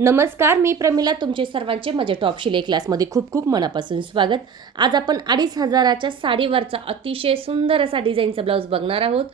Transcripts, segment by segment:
नमस्कार मी प्रमिला तुमचे सर्वांचे माझ्या टॉप शिले क्लासमध्ये खूप खूप मनापासून स्वागत. आज आपण अडीच हजाराच्या साडीवरचा अतिशय सुंदर असा डिझाईनचा ब्लाऊज बघणार आहोत.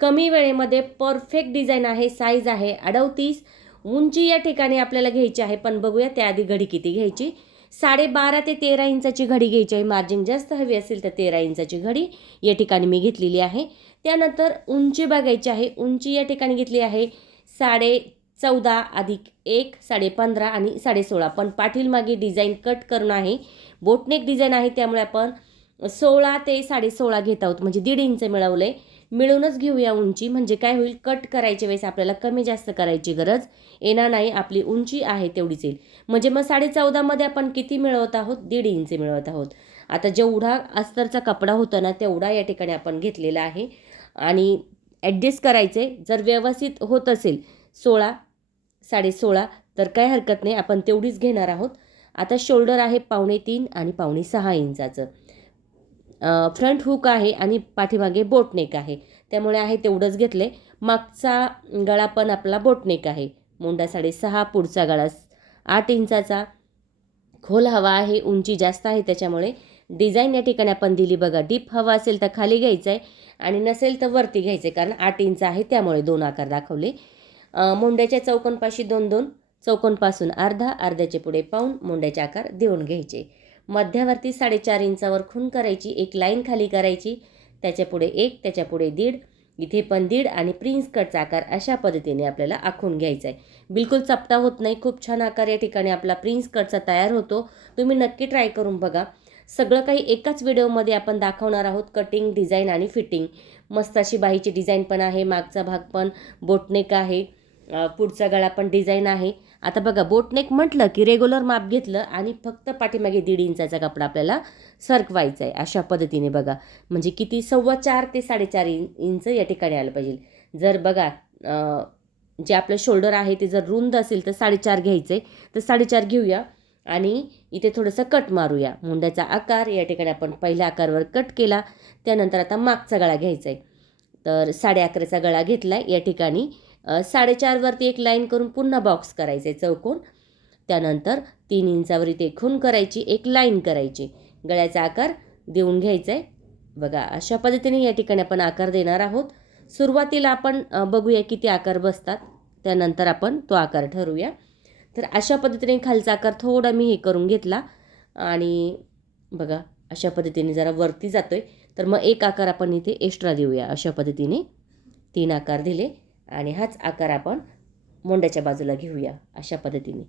कमी वेळेमध्ये परफेक्ट डिझाईन आहे साईज आहे अडवतीस उंची या ठिकाणी आपल्याला घ्यायची आहे पण बघूया त्याआधी घडी किती घ्यायची. साडेबारा ते तेरा इंचाची घडी घ्यायची आहे मार्जिन जास्त हवी असेल तर तेरा इंचाची घडी या ठिकाणी मी घेतलेली आहे. त्यानंतर उंची बघायची आहे उंची या ठिकाणी घेतली आहे साडे चौदा अधिक एक साडे पंधरा आणि साडेसोळा. पण पाठीलमागे डिझाईन कट करून आहे. बोटनेक डिझाईन आहे त्यामुळे आपण सोळा ते साडेसोळा घेत आहोत. म्हणजे दीड इंच मिळवलं आहे मिळूनच घेऊया उंची. म्हणजे काय होईल? कट करायच्या वेळेस आपल्याला कमी जास्त करायची गरज येणार नाही. आपली उंची आहे तेवढीच येईल. म्हणजे मग साडे चौदामध्ये आपण किती मिळवत आहोत? दीड इंच मिळवत आहोत. आता जेवढा अस्तरचा कपडा होता ना तेवढा या ठिकाणी आपण घेतलेला आहे. आणि ॲडजस्ट करायचे. जर व्यवस्थित होत असेल सोळा साडे सोळा. तर काय हरकत नाही आपण तेवढीच घेणार आहोत. आता शोल्डर आहे पावणे तीन आणि पावणे सहा इंचाचं. फ्रंट हुक आहे आणि पाठीमागे बोटनेक आहे. त्यामुळे आहे तेवढंच घेतले. मागचा गळा पण आपला बोटनेक आहे. मुंडा साडेसहा पुढचा गळा आठ इंचाचा. खोल हवा आहे उंची जास्त आहे त्याच्यामुळे डिझाईन या ठिकाणी आपण दिली बघा. डीप हवा असेल तर खाली घ्यायचं आहे आणि नसेल तर वरती घ्यायचं आहे कारण आठ इंच आहे त्यामुळे दोन आकार दाखवले. मोंड्याच्या चौकोनपाशी दोन दोन चौकोनपासून अर्धा अर्ध्याचे पुढे पाऊन मुंड्याचे आकार देऊन घ्यायचे. मध्यावरती साडेचार इंचावर खून करायची एक लाईन खाली करायची त्याच्यापुढे एक त्याच्यापुढे दीड इथे पण दीड आणि प्रिन्स कटचा आकार अशा पद्धतीने आपल्याला आखून घ्यायचा आहे बिलकुल चपटा होत नाही खूप छान आकार या ठिकाणी आपला प्रिन्स कटचा तयार होतो. तुम्ही नक्की ट्राय करून बघा. सगळं काही एकाच व्हिडिओमध्ये आपण दाखवणार आहोत कटिंग डिझाईन आणि फिटिंग. मस्त अशी बाहीची डिझाईन पण आहे मागचा भाग पण बोटनेक आहे. पुढचा गळा पण डिझाईन आहे. आता बघा बोटनेक म्हटलं की रेग्युलर माप घेतलं आणि फक्त पाठीमागे दीड इंचाचा कपडा आपल्याला सरकवायचा आहे. अशा पद्धतीने बघा. म्हणजे किती सव्वा चार ते साडेचार इं इंच या ठिकाणी आलं पाहिजे. जर बघा जे आपलं शोल्डर आहे ते जर रुंद असेल तर साडेचार घ्यायचं आहे तर साडेचार घेऊया आणि इथे थोडंसं कट मारूया. मुंड्याचा आकार या ठिकाणी आपण पहिल्या आकारवर कट केला. त्यानंतर आता मागचा गळा घ्यायचा आहे तर साडे अकराचा गळा घेतला आहे या ठिकाणी साडेचारवरती एक लाईन करून पुन्हा बॉक्स करायचे चौकोन. त्यानंतर तीन इंचावर इथे खून करायची एक लाईन करायची. गळ्याचा आकार देऊन घ्यायचा आहे बघा अशा पद्धतीने या ठिकाणी आपण आकार देणार आहोत. सुरुवातीला आपण बघूया किती आकार बसतात. त्यानंतर आपण तो आकार ठरवूया. तर अशा पद्धतीने खालचा आकार थोडा मी हे करून घेतला. आणि बघा अशा पद्धतीने जरा वरती जातो आहे तर मग एक आकार आपण इथे एक्स्ट्रा देऊया. अशा पद्धतीने तीन आकार दिले. आणि हाच आकार आपण मोंड्याच्या बाजूला घेऊया अशा पद्धतीने.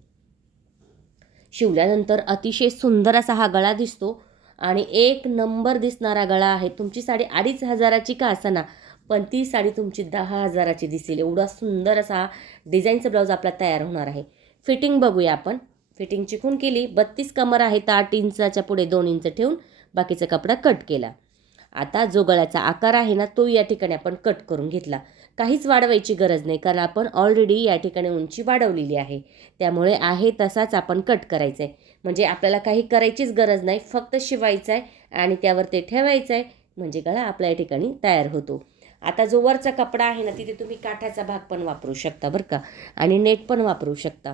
शिवल्यानंतर अतिशय सुंदर असा हा गळा दिसतो आणि एक नंबर दिसणारा गळा आहे. तुमची साडी अडीच हजाराची का असाना पण ती साडी तुमची दहा हजाराची दिसेल. एवढा सुंदर असा डिझाईनचा ब्लाऊज आपला तयार होणार आहे. फिटिंग बघूया आपण. फिटिंग चिकून केली बत्तीस कमर आहे तर आठ इंचाच्या पुढे दोन इंच ठेवून बाकीचा कपडा कट केला. आता जो गळ्याचा आकार आहे ना तो या ठिकाणी आपण कट करून घेतला. काहीच वाढवायची गरज नाही कारण आपण ऑलरेडी या ठिकाणी उंची वाढवलेली आहे. त्यामुळे आहे तसाच आपण कट करायचा आहे म्हणजे आपल्याला काही करायचीच गरज नाही फक्त शिवायचं आहे आणि त्यावर ते ठेवायचं आहे म्हणजे गळा आपल्या या ठिकाणी तयार होतो. आता जो वरचा कपडा आहे ना तिथे तुम्ही काठाचा भाग पण वापरू शकता बरं का आणि नेट पण वापरू शकता.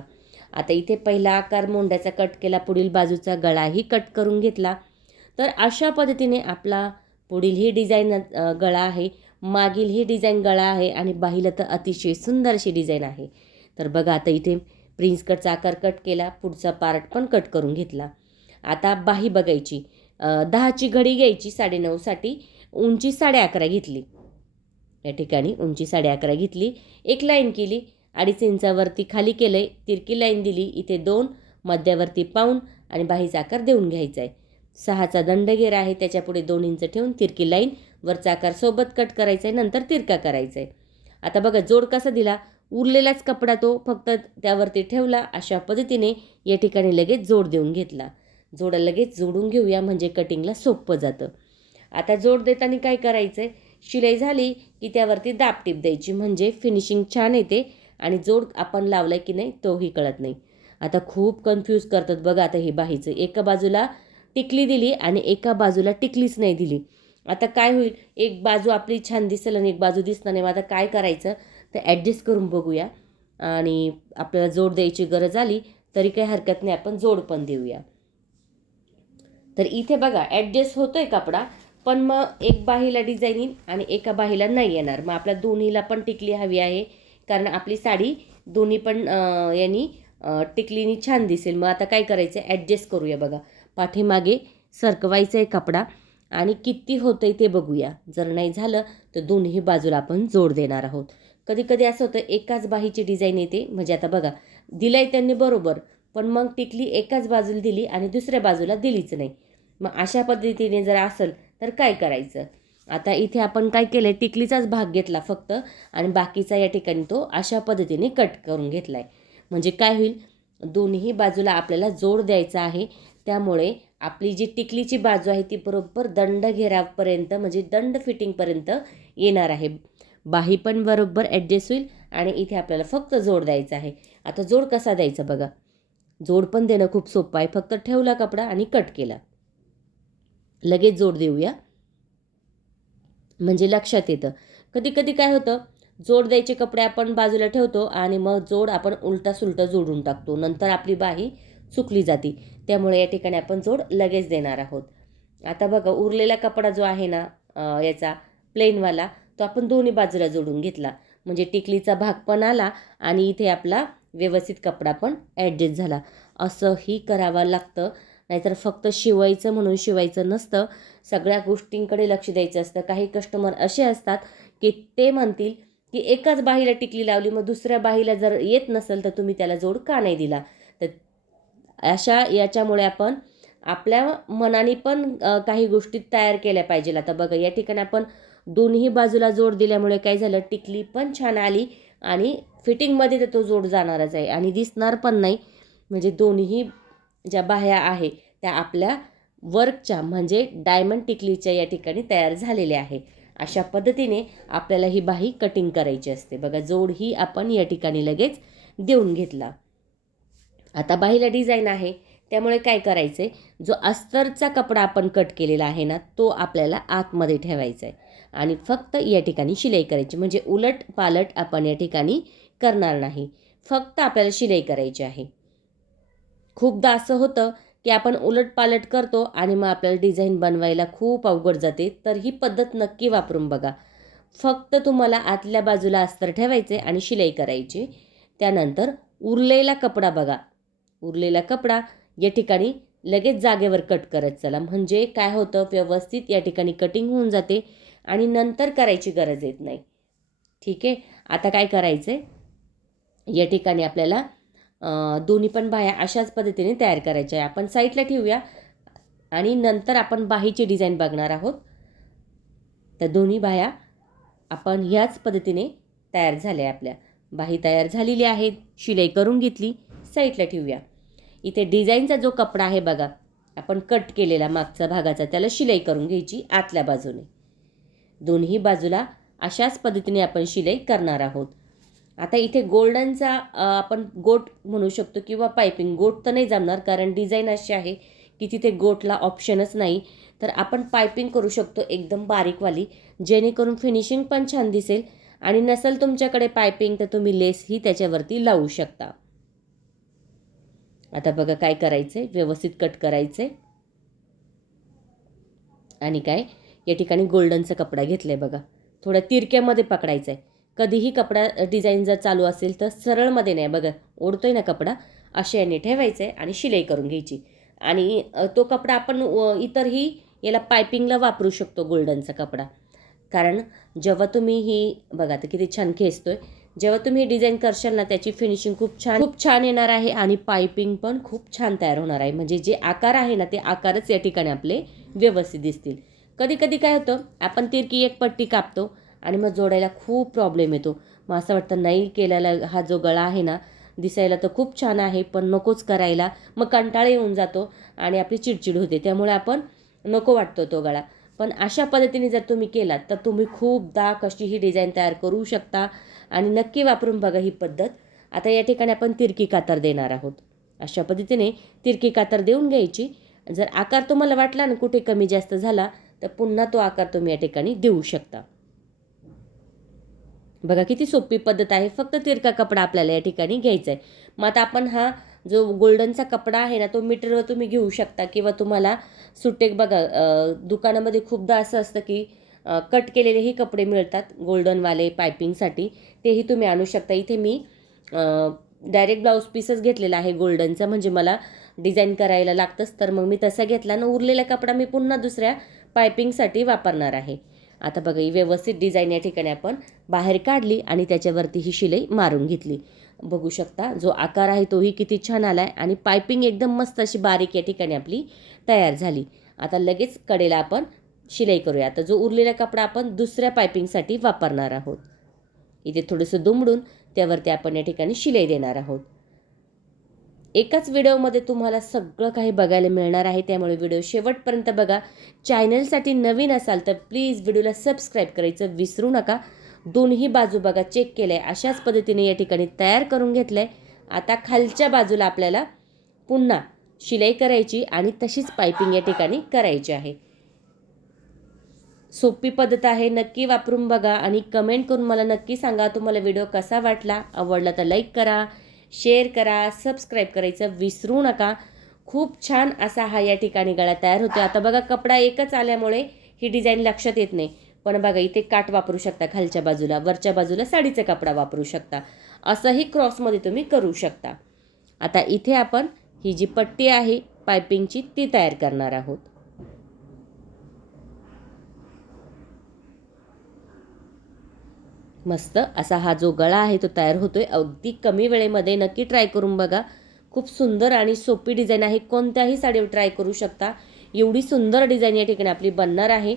आता इथे पहिला आकार मोंड्याचा कट केला पुढील बाजूचा गळाही कट करून घेतला. तर अशा पद्धतीने आपला पुढील ही डिझाईन गळा आहे. मागील ही डिझाईन गळा आहे आणि बाहीला तर अतिशय सुंदर अशी डिझाईन आहे. तर बघा आता इथे प्रिन्स कटचा आकार कट केला पुढचा पार्ट पण कट करून घेतला. आता बाही बघायची. दहाची घडी घ्यायची साडेनऊसाठी उंची साडे अकरा घेतली. या ठिकाणी उंची साडे अकरा घेतली एक लाईन केली अडीच इंचावरती खाली केलं आहे तिरकी लाईन दिली इथे दोन मध्यावरती पाऊन आणि बाहीचा आकार देऊन घ्यायचा आहे सहाचा दंडगेर आहे त्याच्यापुढे दोन इंच ठेवून तिरकी लाईन वरचा आकार सोबत कट करायचा आहे नंतर तिरका करायचा आहे आता बघा जोड कसा दिला? उरलेलाच कपडा तो फक्त त्यावरती ठेवला अशा पद्धतीने या ठिकाणी लगेच जोड देऊन घेतला. जोडा लगेच जोडून घेऊया म्हणजे कटिंगला सोपं जातं. आता जोड देताना काय करायचं आहे शिलाई झाली की त्यावरती दाब टीप द्यायची म्हणजे फिनिशिंग छान येते आणि जोड आपण लावला आहे की नाही तोही कळत नाही. आता खूप कन्फ्यूज करतात बघा आता हे बाहीचं. एका बाजूला टिकली दिली आणि एका बाजूला टिकलीच नाही दिली. आता काय होईल? एक बाजू आपली छान दिसेल आणि एक बाजू दिसणार नाही. मग आता काय करायचं? तर ॲडजस्ट करून बघूया. आणि आपल्याला जोड द्यायची गरज आली तरी काही हरकत नाही. आपण जोड पण देऊया. तर इथे बघा ॲडजस्ट आहे कपडा पण मग एक बाहीला डिझाईन येईल आणि एका बाहीला नाही येणार. मग आपल्या दोन्हीला पण टिकली हवी आहे. कारण आपली साडी दोन्ही पण यांनी टिकलीनी छान दिसेल. मग आता काय करायचं? ॲडजस्ट करूया बघा. पाठीमागे सरकवायचं आहे कपडा. आणि किती होतंय ते बघूया. जर नाही झालं तर दोन्ही बाजूला आपण जोड देणार आहोत. कधी कधी असं होतं एकाच बाहीची डिझाईन येते. म्हणजे आता बघा दिलंय त्यांनी बरोबर पण मग टिकली एकाच बाजूला दिली आणि दुसऱ्या बाजूला दिलीच नाही. मग अशा पद्धतीने जर असेल तर काय करायचं? आता इथे आपण काय केलं आहे टिकलीचाच भाग घेतला फक्त आणि बाकीचा या ठिकाणी तो अशा पद्धतीने कट करून घेतला आहे म्हणजे काय होईल दोन्ही बाजूला आपल्याला जोड द्यायचा आहे. त्यामुळे आपली जी टिकलीची बाजू आहे ती बरोबर दंड घेरापर्यंत म्हणजे दंड फिटिंगपर्यंत येणार आहे. बाही पण बरोबर ॲडजस्ट होईल आणि इथे आपल्याला फक्त जोड द्यायचा आहे. आता जोड कसा द्यायचा बघा. जोड पण देणं खूप सोपं आहे. फक्त ठेवला कपडा आणि कट केला. लगेच जोड देऊया. म्हणजे लक्षात येतं. कधी कधी काय होतं जोड द्यायचे कपडे आपण बाजूला ठेवतो आणि मग जोड आपण उलटा सुलटा जोडून टाकतो. नंतर आपली बाही चुकली जाते. त्यामुळे या ठिकाणी आपण जोड लगेच देणार आहोत. आता बघा उरलेला कपडा जो आहे ना याचा प्लेनवाला तो आपण दोन्ही बाजूला जोडून घेतला. म्हणजे टिकलीचा भाग पण आला आणि इथे आपला व्यवस्थित कपडा पण ॲडजस्ट झाला. असंही करावं लागतं. नाहीतर फक्त शिवायचं म्हणून शिवायचं नसतं. सगळ्या गोष्टींकडे लक्ष द्यायचं असतं. काही कस्टमर असे असतात की ते म्हणतील की एकाच बाहीला टिकली लावली मग दुसऱ्या बाहीला जर येत नसेल तर तुम्ही त्याला जोड का नाही दिला? तर अशा याच्यामुळे आपण आपल्या मनाने पण काही गोष्टी तयार केल्या पाहिजे आता बघा या ठिकाणी आपण दोन्ही बाजूला जोड दिल्यामुळे काय झालं? टिकली पण छान आली आणि फिटिंगमध्ये तर तो जोड जाणारच आहे आणि दिसणार पण नाही. म्हणजे दोन्ही ज्या बाह्या आहे त्या आपल्या वर्कच्या म्हणजे डायमंड टिकलीच्या या ठिकाणी तयार झालेल्या आहे. अशा पद्धतीने आपल्याला ही बाही कटिंग करायची असते. बघा जोड ही आपण या ठिकाणी लगेच देऊन घेतला. आता बाहीला डिझाईन आहे. त्यामुळे काय करायचं आहे जो अस्तरचा कपडा आपण कट केलेला आहे ना तो आपल्याला आतमध्ये ठेवायचा आहे आणि फक्त या ठिकाणी शिलाई करायची. म्हणजे उलट पालट आपण या ठिकाणी करणार नाही. फक्त आपल्याला शिलाई करायची आहे. खूपदा असं होतं की आपण उलट पालट करतो आणि मग आपल्याला डिझाईन बनवायला खूप अवघड जाते. तर ही पद्धत नक्की वापरून बघा. फक्त तुम्हाला आतल्या बाजूला अस्तर ठेवायचे आणि शिलाई करायची. त्यानंतर उरलेला कपडा बघा. उरलेला कपडा या ठिकाणी लगेच जागेवर कट करत चला. म्हणजे काय होतं? व्यवस्थित या ठिकाणी कटिंग होऊन जाते आणि नंतर करायची गरज येत नाही. ठीक आहे? आता काय करायचं आहे या ठिकाणी आपल्याला दोन्ही पण बाह्या अशाच पद्धतीने तयार करायच्या आहे. आपण साईडला ठेवूया आणि नंतर आपण बाहीची डिझाईन बघणार आहोत. तर दोन्ही बाह्या आपण ह्याच पद्धतीने तयार झाल्या आपल्या. बाही तयार झालेली आहेत. शिलाई करून घेतली. साईडला ठेवूया. इथे डिझाईनचा जो कपडा आहे बघा आपण कट केलेला मागचा भागाचा त्याला शिलाई करून घ्यायची आतल्या बाजूने. दोन्ही बाजूला अशाच पद्धतीने आपण शिलाई करणार आहोत. आता इथे गोल्डनचा आपण गोट म्हणू शकतो किंवा पायपिंग गोट तर नाही जमणार कारण डिझाईन अशी आहे की तिथे गोटला ऑप्शनच नाही. तर आपण पायपिंग करू शकतो एकदम बारीकवाली जेणेकरून फिनिशिंग पण छान दिसेल. आणि नसेल तुमच्याकडे पायपिंग तर तुम्ही लेसही त्याच्यावरती लावू शकता. आता बघा काय करायचं आहे व्यवस्थित कट करायचं आहे आणि काय? या ठिकाणी गोल्डनचा कपडा घेतला आहे बघा. थोड्या तिरक्यामध्ये पकडायचा आहे कधीही कपडा डिझाईन जर चालू असेल तर सरळमध्ये नाही बघा. ओढतोय ना कपडा अशा याने ठेवायचं आहे आणि शिलाई करून घ्यायची. आणि तो कपडा आपण इतरही याला पायपिंगला वापरू शकतो गोल्डनचा कपडा. कारण जेव्हा तुम्ही ही बघा तर किती छान खेचतो आहे जेव्हा तुम्ही डिझाईन करशाल ना त्याची फिनिशिंग खूप छान खूप छान येणार आहे आणि पायपिंग पण खूप छान तयार होणार आहे. म्हणजे जे आकार आहे ना ते आकारच या ठिकाणी आपले व्यवस्थित दिसतील. कधी कधी काय होतं आपण तिरकी एक पट्टी कापतो आणि मग जोडायला खूप प्रॉब्लेम येतो. मग असं वाटतं नाही केलेला हा जो गळा आहे ना दिसायला तर खूप छान आहे पण नकोच करायला. मग कंटाळा येऊन जातो आणि आपली चिडचिड होते. त्यामुळे आपण नको वाटतो तो गळा. पण अशा पद्धतीने जर तुम्ही केलात तर तुम्ही खूपदा कशी ही डिझाईन तयार करू शकता आणि नक्की वापरून बघा ही पद्धत. आता या ठिकाणी आपण तिरकी कातर देणार आहोत. अशा पद्धतीने तिरकी कातर देऊन घ्यायची. जर आकार तुम्हाला वाटला ना कुठे कमी जास्त झाला तर पुन्हा तो आकार तुम्ही या ठिकाणी देऊ शकता. बघा किती सोपी पद्धत आहे. फक्त तिरका कपडा आपल्याला या ठिकाणी घ्यायचा आहे. मग आता आपण हा जो गोल्डनचा कपडा आहे ना तो मीटरवर तुम्ही घेऊ शकता किंवा तुम्हाला सुटेक बघा दुकानामध्ये खूपदा असं असतं की कट केलेलेही कपडे मिळतात गोल्डनवाले पायपिंगसाठी तेही तुम्ही आणू शकता. इथे मी डायरेक्ट ब्लाऊज पीसच घेतलेला आहे गोल्डनचा म्हणजे मला डिझाईन करायला लागतंच. तर मग मी तसा घेतला ना उरलेला कपडा मी पुन्हा दुसऱ्या पायपिंगसाठी वापरणार आहे. आता बघा ही व्यवस्थित डिझाईन या ठिकाणी आपण बाहेर काढली आणि त्याच्यावरती ही शिलाई मारून घेतली. बघू शकता जो आकार आहे तोही किती छान आला आहे आणि पायपिंग एकदम मस्त अशी बारीक या ठिकाणी आपली तयार झाली. आता लगेच कडेला आपण शिलाई करूया. आता जो उरलेला कपडा आपण दुसऱ्या पायपिंगसाठी वापरणार आहोत. इथे थोडंसं दुमडून त्यावरती आपण या ठिकाणी शिलाई देणार आहोत. एकाच व्हिडिओमध्ये तुम्हाला सगळं काही बघायला मिळणार आहे. त्यामुळे व्हिडिओ शेवटपर्यंत बघा. चॅनलसाठी नवीन असाल तर प्लीज व्हिडिओला सबस्क्राईब करायचं विसरू नका. दोन्ही बाजू बघा चेक केलं आहे अशाच पद्धतीने या ठिकाणी तयार करून घेतलं आहे आता खालच्या बाजूला आपल्याला पुन्हा शिलाई करायची आणि तशीच पायपिंग या ठिकाणी करायची आहे. सोपी पद्धत आहे. नक्की वापरून बघा आणि कमेंट करून मला नक्की सांगा तुम्हाला व्हिडिओ कसा वाटला. आवडला तर लाईक करा. शेअर करा सबस्क्राईब करायचं विसरू नका. खूप छान असा हा या ठिकाणी गळा तयार होतो आता बघा कपडा एकच आल्यामुळे ही डिझाईन लक्षात येत नाही. पण बघा इथे काट वापरू शकता खालच्या बाजूला वरच्या बाजूला साडीचा कपडा वापरू शकता. असंही क्रॉसमध्ये तुम्ही करू शकता. आता इथे आपण ही जी पट्टी आहे पायपिंगची ती तयार करणार आहोत. मस्त असा हा जो गळा आहे तो तयार होतो आहे अगदी कमी वेळेमध्ये नक्की ट्राय करून बघा. खूप सुंदर आणि सोपी डिझाईन आहे. कोणत्याही साडीवर ट्राय करू शकता. एवढी सुंदर डिझाईन या ठिकाणी आपली बनणार आहे.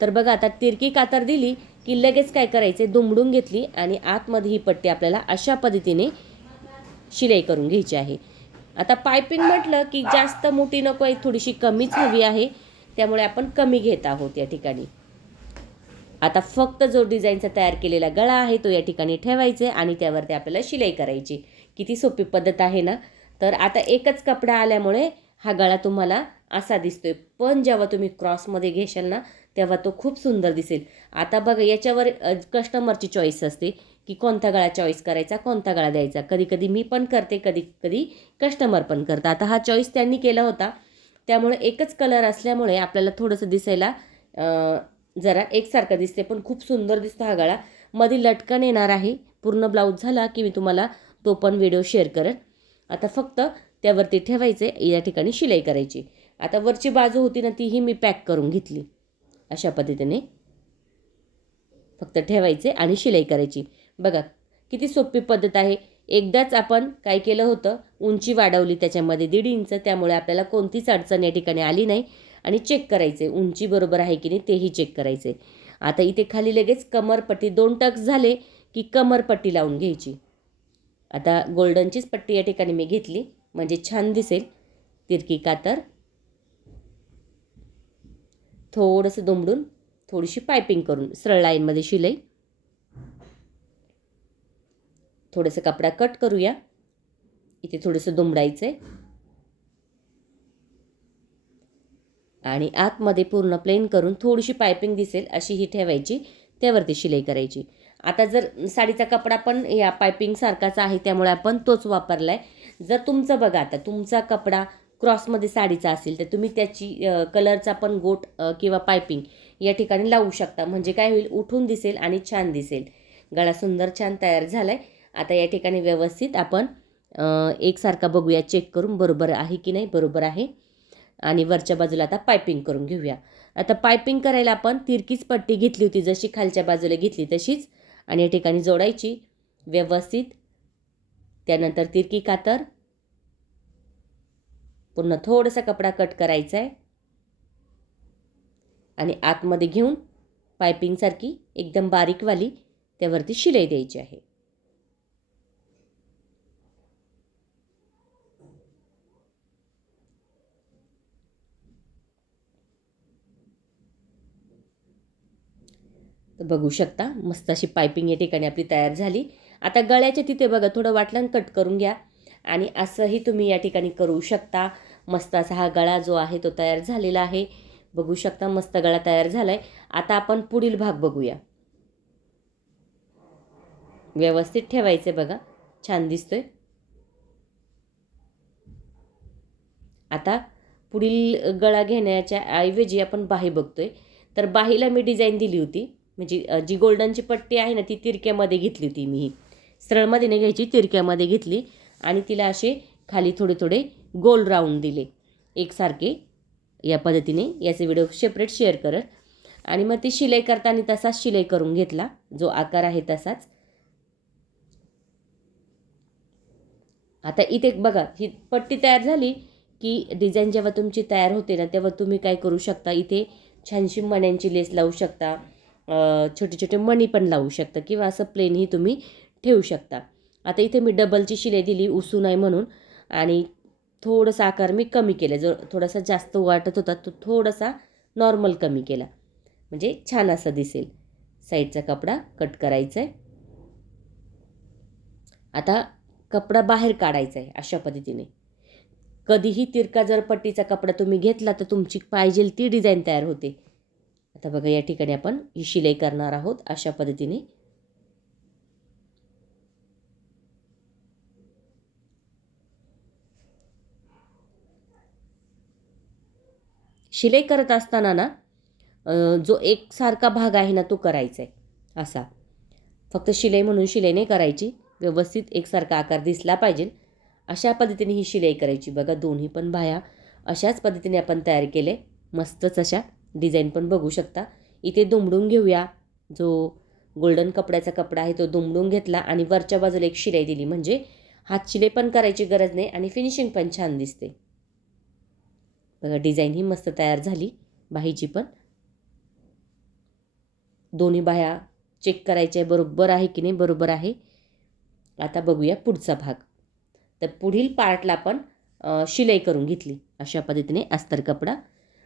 तर बघा आता तिरकी कातर दिली की लगेच काय करायचे? दुमडून घेतली आणि आतमध्ये ही पट्टी आपल्याला अशा पद्धतीने शिलाई करून घ्यायची आहे. आता पायपिंग म्हटलं की जास्त मोठी नको आहे. थोडीशी कमीच हवी आहे. त्यामुळे आपण कमी घेत आहोत या ठिकाणी. आता फक्त जो डिझाईनचा तयार केलेला गळा आहे तो या ठिकाणी ठेवायचे आणि त्यावरती आपल्याला शिलाई करायची. किती सोपी पद्धत आहे ना? तर आता एकच कपडा आल्यामुळे हा गळा तुम्हाला असा दिसतोय. पण जेव्हा तुम्ही क्रॉसमध्ये घेशाल ना तेव्हा तो खूप सुंदर दिसेल. आता बघा याच्यावर कस्टमरची चॉईस असते की कोणता गळा चॉईस करायचा कोणता गळा द्यायचा. कधी कधी मी पण करते कधी कधी कस्टमर पण करतं आता हा चॉईस त्यांनी केला होता. त्यामुळे एकच कलर असल्यामुळे आपल्याला थोडंसं दिसायला जरा एकसारखा दिसते पण खूप सुंदर दिसतो हा गळा. मध्ये लटकन येणार आहे. पूर्ण ब्लाऊज झाला की मी तुम्हाला तो पण व्हिडिओ शेअर करेन. आता फक्त त्यावरती ठेवायचे या ठिकाणी शिलाई करायची. आता वरची बाजू होती ना तीही मी पॅक करून घेतली. अशा पद्धतीने फक्त ठेवायचे आणि शिलाई करायची. बघा किती सोपी पद्धत आहे. एकदाच आपण काय केलं होतं? उंची वाढवली त्याच्यामध्ये दीड इंच त्यामुळे आपल्याला कोणतीच अडचण या ठिकाणी आली नाही. आणि चेक करायचे. उंची बरोबर आहे की नाही तेही चेक करायचे. आता इथे खाली लगेच कमरपट्टी दोन टक्स झाले की कमरपट्टी लावून घ्यायची. आता गोल्डनचीच पट्टी या ठिकाणी मी घेतली म्हणजे छान दिसेल. तिरकी कातर. थोडंसं दुमडून थोडीशी पायपिंग करून सरळ लाईनमध्ये शिलाई. थोडंसं कपडा कट करूया. इथे थोडंसं दुमडायचं आहे आणि आतमध्ये पूर्ण प्लेन करून थोडीशी पायपिंग दिसेल अशी ही ठेवायची त्यावरती शिलाई करायची. आता जर साडीचा कपडा पण या पायपिंगसारखाच आहे त्यामुळे आपण तोच वापरला आहे जर तुमचं बघा आता तुमचा कपडा क्रॉसमध्ये साडीचा असेल तर तुम्ही त्याची कलरचा पण गोट किंवा पायपिंग या ठिकाणी लावू शकता. म्हणजे काय होईल उठून दिसेल आणि छान दिसेल. गळा सुंदर छान तयार झाला आहे आता या ठिकाणी व्यवस्थित आपण एकसारखा बघूया चेक करून बरोबर आहे की नाही बरोबर आहे. आणि वरच्या बाजूला आता पायपिंग करून घेऊया. आता पायपिंग करायला आपण तिरकीच पट्टी घेतली होती जशी खालच्या बाजूला घेतली तशीच. आणि या ठिकाणी जोडायची. व्यवस्थित. त्यानंतर तिरकी कातर. पुन्हा थोडासा कपडा कट करायचा आहे आणि आतमध्ये घेऊन पायपिंगसारखी एकदम बारीकवाली त्यावरती शिलाई द्यायची आहे. बघू शकता. मस्त अशी पायपिंग या ठिकाणी आपली तयार झाली. आता गळ्याच्या तिथे बघा थोडं वाटलं कट करून घ्या. आणि असंही तुम्ही या ठिकाणी करू शकता. मस्त असा हा गळा जो आहे तो तयार झालेला आहे. बघू शकता मस्त गळा तयार झाला आहे आता आपण पुढील भाग बघूया. व्यवस्थित ठेवायचं बघा. छान दिसतोय. आता पुढील गळा घेण्याच्या ऐवजी आपण बाही बघतोय. तर बाहीला मी डिझाईन दिली होती. म्हणजे जी गोल्डनची पट्टी आहे ना ती तिरक्यामध्ये घेतली होती मी. ही सरळमध्ये नाही घ्यायची तिरक्यामध्ये घेतली आणि तिला असे खाली थोडे थोडे गोल राऊंड दिले. एकसारखे या पद्धतीने याचे व्हिडिओ सेपरेट शेअर करत. आणि मग ती शिलाई करताना तसाच शिलाई करून घेतला. जो आकार आहे तसाच. आता इथे बघा ही पट्टी तयार झाली की डिझाईन जेव्हा तुमची तयार होते ना तेव्हा तुम्ही काय करू शकता? इथे छानशी मण्यांची लेस लावू शकता. छोटे छोटे मणी पण लावू शकता किंवा असं प्लेनही तुम्ही ठेवू शकता. आता इथे मी डबलची शिलाई दिली उसू नाही म्हणून. आणि थोडासा आकार मी कमी केला. जो थोडासा जास्त वाटत होता तो थोडासा नॉर्मल कमी केला. म्हणजे छान असं दिसेल. साईडचा कपडा कट करायचा आहे आता कपडा बाहेर काढायचा आहे अशा पद्धतीने. कधीही तिरका जर पट्टीचा कपडा तुम्ही घेतला तर तुमची पाहिजे ती डिझाईन तयार होते. आता बघा या ठिकाणी आपण ही शिलाई करणार आहोत अशा पद्धतीने. शिलाई करत असताना ना जो एकसारखा भाग आहे ना तो करायचा आहे असा. फक्त शिलाई म्हणून शिलाई नाही करायची व्यवस्थित एकसारखा आकार दिसला पाहिजे. अशा पद्धतीने ही शिलाई करायची. बघा दोन्ही पण बाया अशाच पद्धतीने आपण तयार केले. मस्तच अशा. डिझाईन पण बघू शकता. इथे दुमडून घेऊया. जो गोल्डन कपड्याचा कपडा आहे तो दुमडून घेतला आणि वरच्या बाजूला एक शिलाई दिली. म्हणजे हात शिले पण करायची गरज नाही आणि फिनिशिंग पण छान दिसते. बघा डिझाईन ही मस्त तयार झाली. बाहीची पण. दोन्ही बाह्या चेक करायच्या बरोबर आहे की नाही? बरोबर आहे. आता बघूया पुढचा भाग. तर पुढील पार्टला आपण शिलाई करून घेतली. अशा पद्धतीने अस्तर कपडा.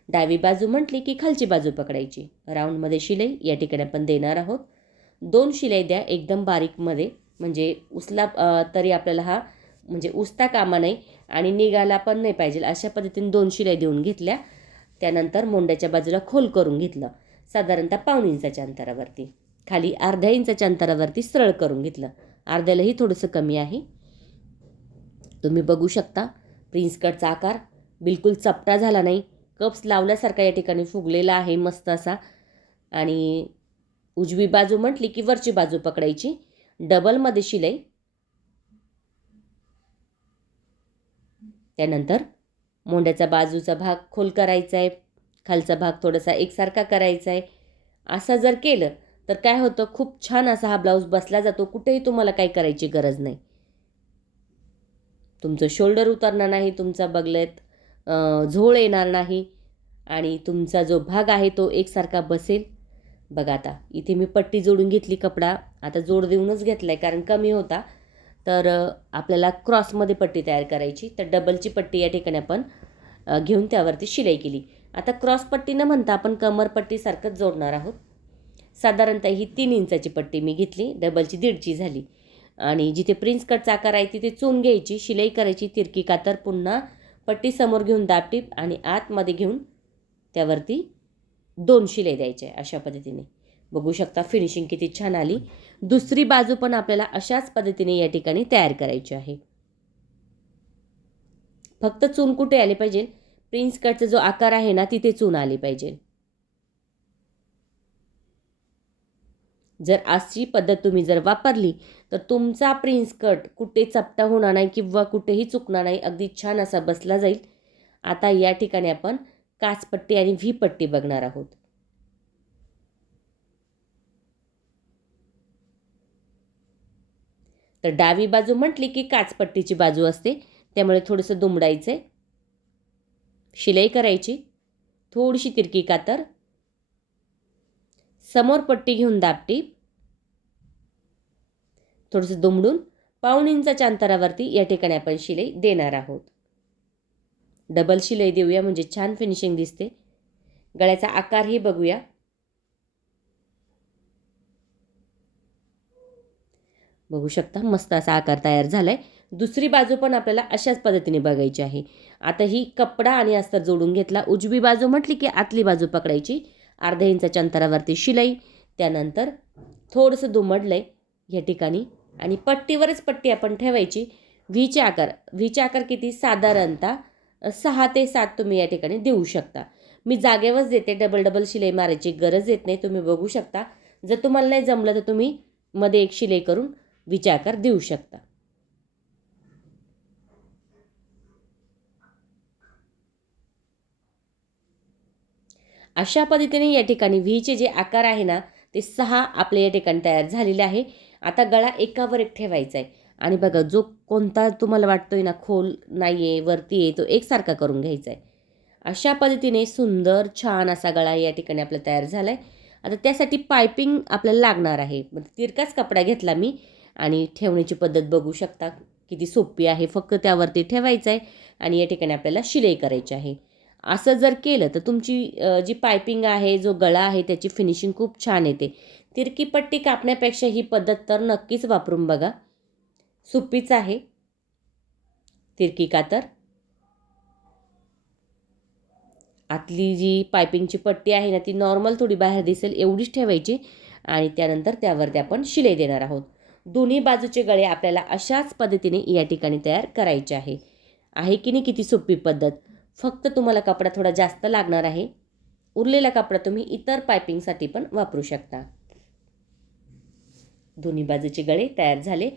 डावी बाजू म्हटली की खालची बाजू पकडायची. राऊंडमध्ये शिलाई या ठिकाणी आपण देणार आहोत. दोन शिलाई द्या एकदम बारीकमध्ये म्हणजे उसला तरी आपल्याला हा म्हणजे उसता कामा नाही आणि निघाला पण नाही पाहिजे. अशा पद्धतीने दोन शिलाई देऊन घेतल्या. त्यानंतर मोंड्याच्या बाजूला खोल करून घेतलं. साधारणतः पाऊण इंचाच्या अंतरावरती. खाली अर्ध्या इंचाच्या अंतरावरती सरळ करून घेतलं. अर्ध्यालाही थोडंसं कमी आहे. तुम्ही बघू शकता. प्रिन्स कटचा आकार बिलकुल चपटा झाला नाही. कप्स लावल्यासारखा या ठिकाणी फुगलेला आहे मस्त असा. आणि उजवी बाजू म्हटली की वरची बाजू पकडायची. डबलमध्ये शिलाई. त्यानंतर मोंड्याचा बाजूचा भाग खोल करायचा आहे. खालचा भाग थोडासा एकसारखा करायचा आहे. असं जर केलं तर काय होतं? खूप छान असा हा ब्लाऊज बसला जातो. कुठेही तुम्हाला काही करायची गरज नाही. तुमचं शोल्डर उतरणार नाही तुमचा बगलेत. झोळ येणार नाही आणि तुमचा जो भाग आहे तो एकसारखा बसेल. बघा आता इथे मी पट्टी जोडून घेतली कपडा. आता जोड देऊनच घेतला आहे कारण कमी होता. तर आपल्याला क्रॉसमध्ये पट्टी तयार करायची. तर डबलची पट्टी या ठिकाणी आपण घेऊन त्यावरती शिलाई केली. आता क्रॉस पट्टी न म्हणता आपण कमरपट्टीसारखंच जोडणार आहोत. साधारणतः ही तीन इंचाची पट्टी मी घेतली डबलची दीडची झाली. आणि जिथे प्रिन्स कटचा आकार आहे तिथे चून घ्यायची शिलाई करायची तिरकी कातर पुन्हा पट्टी समोर घेऊन दाबटीप आणि आतमध्ये घेऊन त्यावरती दोन शिले द्यायचे अशा पद्धतीने. बघू शकता फिनिशिंग किती छान आली. दुसरी बाजू पण आपल्याला अशाच पद्धतीने या ठिकाणी तयार करायची आहे. फक्त चून कुठे आली पाहिजे? प्रिन्स कटचा जो आकार आहे ना तिथे चून आली पाहिजे. जर अशी पद्धत तुम्ही जर वापरली तर तुमचा प्रिन्स कट कुठे चपटा होणार नाही किंवा कुठेही चुकणार नाही अगदी छान असा बसला जाईल. आता या ठिकाणी आपण काचपट्टी आणि व्ही पट्टी बघणार आहोत. तर डावी बाजू म्हटली की काचपट्टीची बाजू असते त्यामुळे थोडंसं दुमडायचं आहे शिलाई करायची. थोडीशी तिरकी कातर. समोर पट्टी घेऊन दाबटी थोडंसं दुमडून पाऊण इंचाच्या अंतरावरती या ठिकाणी आपण शिलाई देणार आहोत. डबल शिलाई देऊया म्हणजे छान फिनिशिंग दिसते. गळ्याचा आकारही बघूया. बघू शकता मस्त असा आकार तयार झालाय. दुसरी बाजू पण आपल्याला अशाच पद्धतीने बघायची आहे. आता ही कपडा आणि अस्तर जोडून घेतला. उजवी बाजू म्हटली की आतली बाजू पकडायची. अर्ध्या इंचाच्या अंतरावरती शिलाई त्यानंतर थोडंसं दुमडलं आहे या ठिकाणी. आणि पट्टीवरच पट्टी आपण ठेवायची. व्हीचे आकार व्हीचे आकार किती? साधारणतः सहा ते सात तुम्ही या ठिकाणी देऊ शकता. मी जागेवरच देते. डबल डबल शिलाई मारायची गरज येत नाही. तुम्ही बघू शकता. जर तुम्हाला नाही जमलं तर तुम्ही मध्ये एक शिलाई करून व्हीचे आकार देऊ शकता. अशा पद्धतीने या ठिकाणी व्हीचे जे आकार आहे ना ते सहा आपल्या या ठिकाणी तयार झालेले आहे. आता गळा एकावर एक ठेवायचा आहे. आणि बघा जो कोणता तुम्हाला वाटतोय ना खोल नाही आहे वरती आहे तो एकसारखा करून घ्यायचा आहे. अशा पद्धतीने सुंदर छान असा गळा या ठिकाणी आपला तयार झाला आहे आता त्यासाठी पायपिंग आपल्याला लागणार आहे. मग तिरकाच कपडा घेतला मी आणि ठेवण्याची पद्धत बघू शकता. किती सोपी आहे. फक्त त्यावरती ठेवायचं आहे आणि या ठिकाणी आपल्याला शिलाई करायची आहे. असं जर केलं तर तुमची जी पायपिंग आहे जो गळा आहे त्याची फिनिशिंग खूप छान येते. तिरकी पट्टी कापण्यापेक्षा ही पद्धत तर नक्कीच वापरून बघा. सोपीच आहे. तिरकी कातर. आतली जी पायपिंगची पट्टी आहे ना ती नॉर्मल थोडी बाहेर दिसेल एवढीच ठेवायची आणि त्यानंतर त्यावरती आपण शिलाई देणार आहोत. दोन्ही बाजूचे गळे आपल्याला अशाच पद्धतीने या ठिकाणी तयार करायचे आहे. आहे की नाही किती सोपी पद्धत? फक्त तुम्हाला कपडा थोडा जास्त लागणार आहे. उरलेला कपडा तुम्ही इतर पायपिंगसाठी पण वापरू शकता. दोन्ही बाजूचे गळे तयार झाले.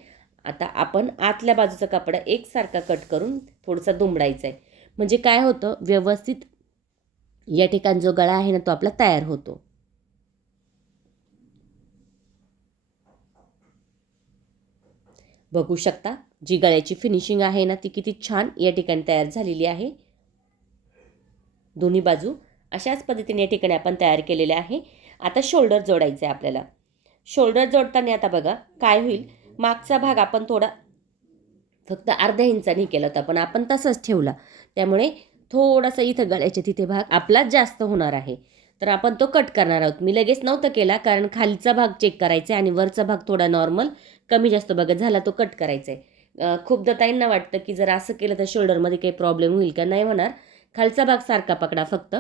आता आपण आतल्या बाजूचा कपडा एकसारखा कट करून थोडासा दुमडायचा आहे म्हणजे काय होतं? व्यवस्थित या ठिकाणी जो गळा आहे ना तो आपला तयार होतो. बघू शकता जी गळ्याची फिनिशिंग आहे ना ती किती छान या ठिकाणी तयार झालेली आहे. दोन्ही बाजू अशाच पद्धतीने या ठिकाणी आपण तयार केलेले आहे. आता शोल्डर जोडायचं आहे आपल्याला. शोल्डर जोडताना आता बघा काय होईल? मागचा भाग आपण थोडा फक्त अर्ध्या इंचानी केला होता पण आपण तसंच ठेवला. त्यामुळे थोडासा इथं गळ्याच्या तिथे भाग आपला जास्त होणार आहे. तर आपण तो कट करणार आहोत. मी लगेच नव्हतं केला कारण खालचा भाग चेक करायचा आहे आणि वरचा भाग थोडा नॉर्मल कमी जास्त बघत झाला तो कट करायचा आहे खूपदा ताईंना वाटतं की जर असं केलं तर शोल्डरमध्ये काही प्रॉब्लेम होईल का? नाही होणार. खालचा भाग सारखा पकडा फक्त.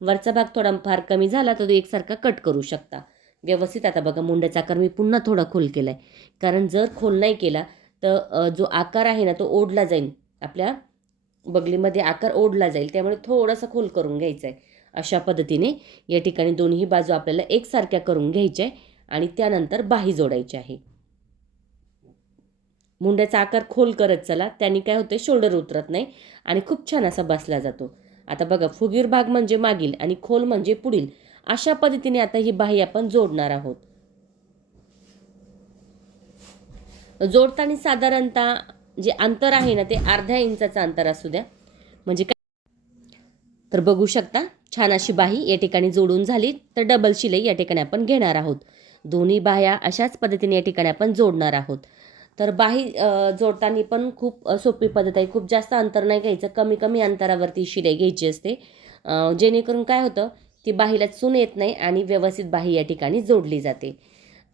वरचा भाग थोडा फार कमी झाला तर तो एकसारखा कट करू शकता. व्यवस्थित आता बघा मुंड्याचा आकार मी पुन्हा थोडा खोल केला आहे कारण जर खोल नाही केला तर जो आकार आहे ना तो ओढला जाईल आपल्या बगलीमध्ये आकार ओढला जाईल त्यामुळे थोडासा खोल करून घ्यायचा आहे अशा पद्धतीने या ठिकाणी दोन्ही बाजू आपल्याला एकसारख्या करून घ्यायच्या आहे आणि त्यानंतर बाही जोडायची आहे. मुंड्याचा आकार खोल करत चला. त्यांनी काय होतं शोल्डर उतरत नाही आणि खूप छान असा बसला जातो. आता बघा फुगीर भाग म्हणजे मागील आणि खोल म्हणजे पुढील. अशा पद्धतीने आता ही बाही आपण जोडणार आहोत. जोडताना साधारणतः जे अंतर आहे ना ते अर्ध्या इंचाचं अंतर असू द्या. म्हणजे काय? तर बघू शकता छान अशी बाही या ठिकाणी जोडून झाली. तर डबल शिलाई या ठिकाणी आपण घेणार आहोत. दोन्ही बाह्या अशाच पद्धतीने या ठिकाणी आपण जोडणार आहोत. तर बाही जोडताना पण खूप सोपी पद्धत आहे. खूप जास्त अंतर नाही घ्यायचं. कमी कमी अंतरावरती शिलाई घ्यायची असते. जेणेकरून काय होतं ती बाहीला चून येत नाही आणि व्यवस्थित बाही या ठिकाणी जोडली जाते.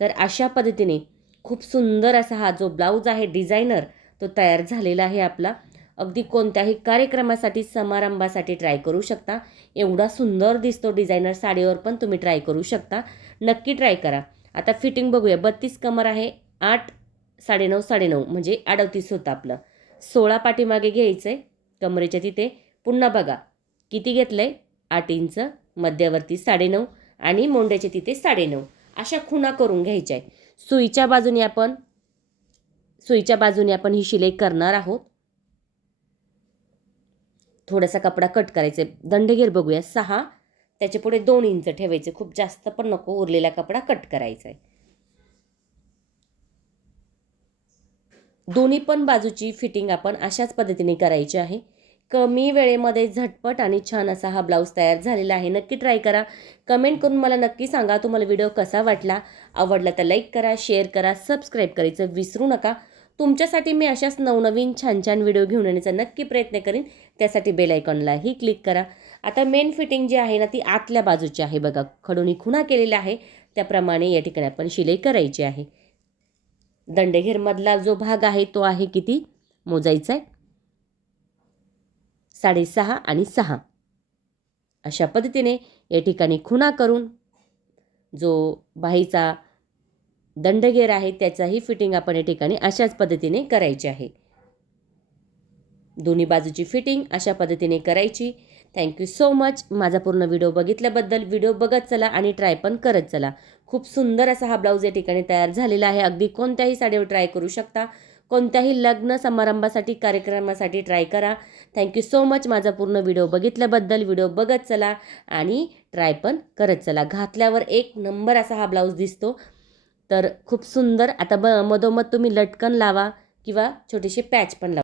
तर अशा पद्धतीने खूप सुंदर असा हा जो ब्लाऊज आहे डिझायनर तो तयार झालेला आहे आपला. अगदी कोणत्याही कार्यक्रमासाठी समारंभासाठी ट्राय करू शकता. एवढा सुंदर दिसतो डिझायनर साडीवर पण तुम्ही ट्राय करू शकता. नक्की ट्राय करा. आता फिटिंग बघूया. बत्तीस कमर आहे आठ साडेनऊ साडेनऊ म्हणजे अडतीस होतं आपलं. सोळा पाठीमागे घ्यायचं आहे कमरेच्या तिथे. पुन्हा बघा किती घेतलं आहे आठ इंच मध्यवर्ती साडेनऊ आणि मोंड्याच्या तिथे साडेनऊ. अशा खुणा करून घ्यायच्या आहे सुईच्या बाजूने आपण सुईच्या बाजूने आपण ही शिलाई करणार आहोत. थोडासा कपडा कट करायचा. आहे दंडगेर बघूया. सहा त्याच्या पुढे दोन इंच ठेवायचे. खूप जास्त पण नको उरलेला कपडा कट करायचा आहे दोन्ही पण बाजूची फिटिंग आपण अशाच पद्धतीने करायची आहे. कमी वेळेमध्ये झटपट आणि छान असा हा ब्लाऊज तयार झालेला आहे. नक्की ट्राय करा. कमेंट करून मला नक्की सांगा तुम्हाला व्हिडिओ कसा वाटला. आवडला तर लाईक करा शेअर करा सबस्क्राईब करायचं विसरू नका. तुमच्यासाठी मी अशाच नवनवीन छान छान व्हिडिओ घेऊन येण्याचा नक्की प्रयत्न करीन. त्यासाठी बेल आयकॉनलाही क्लिक करा. आता मेन फिटिंग जी आहे ना ती आतल्या बाजूची आहे बघा. खडूनी खुणा केलेला आहे. त्याप्रमाणे या ठिकाणी आपण शिलाई करायची आहे. दंडघेरमधला जो भाग आहे तो आहे किती? मोजायचा आहे. साडेसहा आणि सहा. अशा पद्धतीने या ठिकाणी खुणा करून जो बाहीचा दंडघेर आहे त्याचाही फिटिंग आपण या ठिकाणी अशाच पद्धतीने करायची आहे. दोन्ही बाजूची फिटिंग अशा पद्धतीने करायची. थँक्यू सो मच माझा पूर्ण व्हिडिओ बघितल्याबद्दल व्हिडिओ बघत चला आणि ट्राय पण करत चला. खूप सुंदर असा हा ब्लाऊज या ठिकाणी तयार झालेला आहे. अगदी कोणत्याही साडीवर ट्राय करू शकता. कोणत्याही लग्न समारंभासाठी कार्यक्रमासाठी ट्राय करा. थँक्यू सो मच माझा पूर्ण व्हिडिओ बघितल्याबद्दल व्हिडिओ बघत चला आणि ट्राय पण करत चला. घातल्यावर एक नंबर असा हा ब्लाऊज दिसतो. तर खूप सुंदर. आता ब मधोमध तुम्ही लटकन लावा किंवा छोटीशी पॅच पण लावा.